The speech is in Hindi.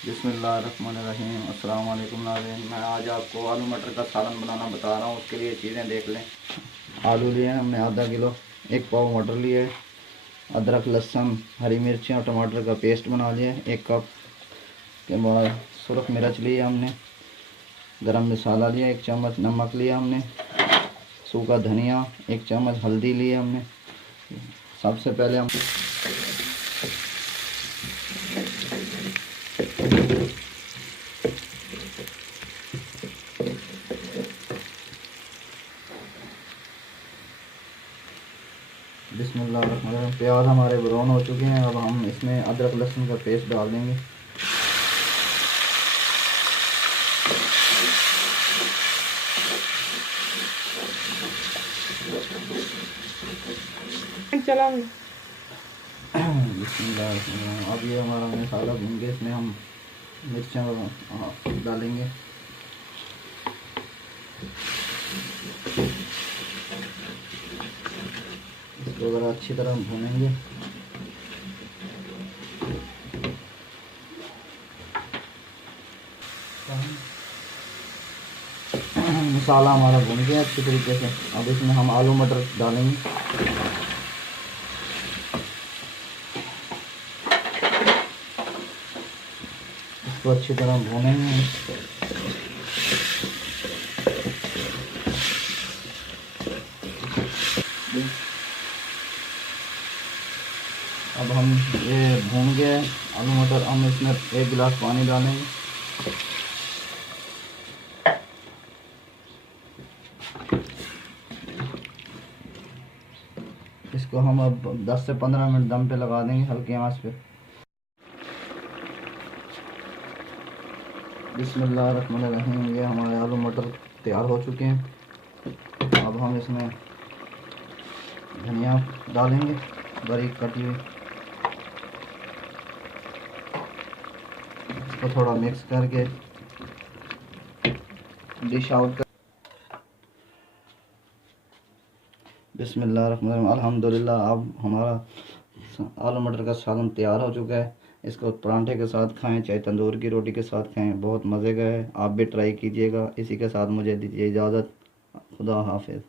बिस्मिल्लाहिर्रहमानिर्रहीम। अस्सलाम वालेकुम नाज़रीन। मैं आज आपको आलू मटर का सालन बनाना बता रहा हूँ। उसके लिए चीज़ें देख लें। आलू लिए हैं हमने आधा किलो, एक पाव मटर लिए, अदरक लहसुन हरी मिर्ची और टमाटर का पेस्ट बना लिया, एक कप के बाद सुरख मिर्च लिया हमने, गरम मसाला लिया, एक चम्मच नमक लिया हमने, सूखा धनिया, एक चम्मच हल्दी लिया हमने। सबसे पहले हम बिस्मिल्लाह, प्याज हमारे ब्राउन हो चुके हैं। अब हम इसमें अदरक लहसुन का पेस्ट डाल देंगे। बिस्मिल्लाह, अब ये हमारा मसाला भून के इसमें हम मिर्चें डालेंगे। इसको ज़रा अच्छी तरह भूनेंगे। मसाला हमारा भून गया अच्छी तरीके से। अब इसमें हम आलू मटर डालेंगे। इसको अच्छी तरह भूनेंगे। अब हम ये भून गए आलू मटर, हम इसमें एक गिलास पानी डालेंगे। इसको हम अब 10 से 15 मिनट दम पे लगा देंगे, हल्की आंच पे। बिस्मिल्लाहिर्रहमानिर्रहीम, ये हमारे आलू मटर तैयार हो चुके हैं। अब हम इसमें धनिया डालेंगे, बारीक कटी हुई। इसको थोड़ा मिक्स करके डिश आउट कर। बिस्मिल्लाहिर्रहमानिर्रहीम, अल्हम्दुलिल्लाह, अब हमारा आलू मटर का सालन तैयार हो चुका है। इसको परांठे के साथ खाएं, चाहे तंदूर की रोटी के साथ खाएं, बहुत मज़े का है। आप भी ट्राई कीजिएगा। इसी के साथ मुझे दीजिए इजाज़त। खुदा हाफिज़।